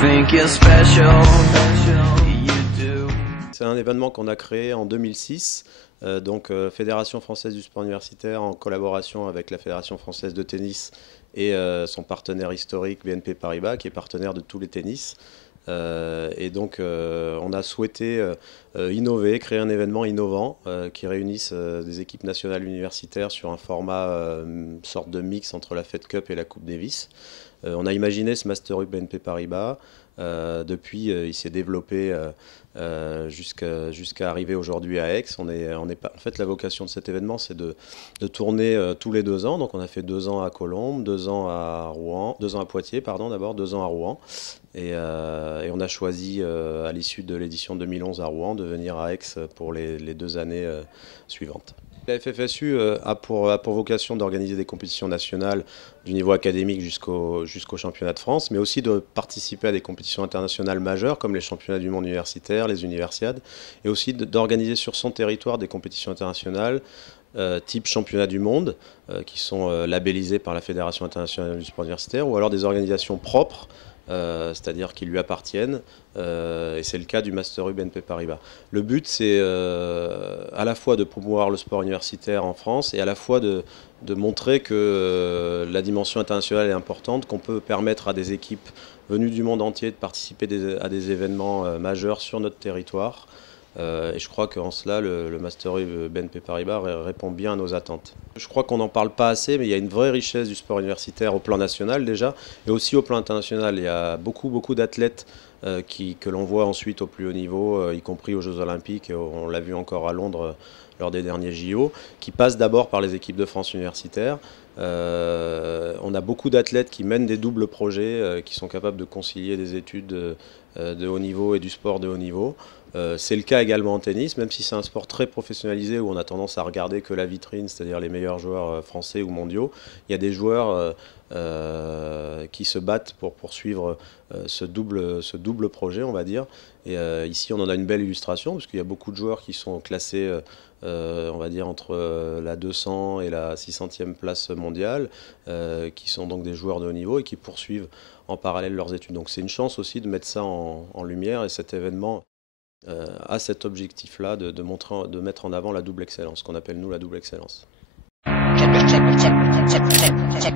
think you're special. C'est un événement qu'on a créé en 2006, Fédération française du sport universitaire en collaboration avec la Fédération française de tennis et son partenaire historique BNP Paribas qui est partenaire de tous les tennis. On a souhaité innover, créer un événement innovant qui réunisse des équipes nationales universitaires sur un format, une sorte de mix entre la Fed Cup et la Coupe Davis. On a imaginé ce Master Hub BNP Paribas. Depuis, il s'est développé jusqu'à arriver aujourd'hui à Aix. En fait, la vocation de cet événement, c'est de tourner tous les 2 ans. Donc, on a fait 2 ans à Colombes, 2 ans à Rouen, 2 ans à Poitiers, pardon, d'abord, 2 ans à Rouen. Et on a choisi, à l'issue de l'édition 2011 à Rouen, de venir à Aix pour les 2 années suivantes. La FFSU a pour vocation d'organiser des compétitions nationales du niveau académique jusqu'au championnat de France, mais aussi de participer à des compétitions internationales majeures comme les championnats du monde universitaire, les universiades, et aussi d'organiser sur son territoire des compétitions internationales type championnat du monde, qui sont labellisés par la Fédération internationale du sport universitaire, ou alors des organisations propres, c'est-à-dire qui lui appartiennent, et c'est le cas du Master Hub BNP Paribas. Le but, c'est à la fois de promouvoir le sport universitaire en France et à la fois de montrer que la dimension internationale est importante, qu'on peut permettre à des équipes venues du monde entier de participer à des événements majeurs sur notre territoire. Et je crois qu'en cela, le Master Hub BNP Paribas répond bien à nos attentes. Je crois qu'on n'en parle pas assez, mais il y a une vraie richesse du sport universitaire au plan national déjà, et aussi au plan international. Il y a beaucoup d'athlètes que l'on voit ensuite au plus haut niveau, y compris aux Jeux Olympiques, et on l'a vu encore à Londres lors des derniers JO, qui passent d'abord par les équipes de France universitaires. On a beaucoup d'athlètes qui mènent des doubles projets, qui sont capables de concilier des études de haut niveau et du sport de haut niveau. C'est le cas également en tennis, même si c'est un sport très professionnalisé où on a tendance à regarder que la vitrine, c'est-à-dire les meilleurs joueurs français ou mondiaux. Il y a des joueurs qui se battent pour poursuivre ce double projet, on va dire. Et ici, on en a une belle illustration, parce qu'il y a beaucoup de joueurs qui sont classés, on va dire, entre la 200 et la 600e place mondiale, qui sont donc des joueurs de haut niveau et qui poursuivent en parallèle leurs études. Donc c'est une chance aussi de mettre ça en lumière, et cet événement a cet objectif-là de mettre en avant la double excellence, qu'on appelle nous la double excellence. Check, check, check, check, check, check.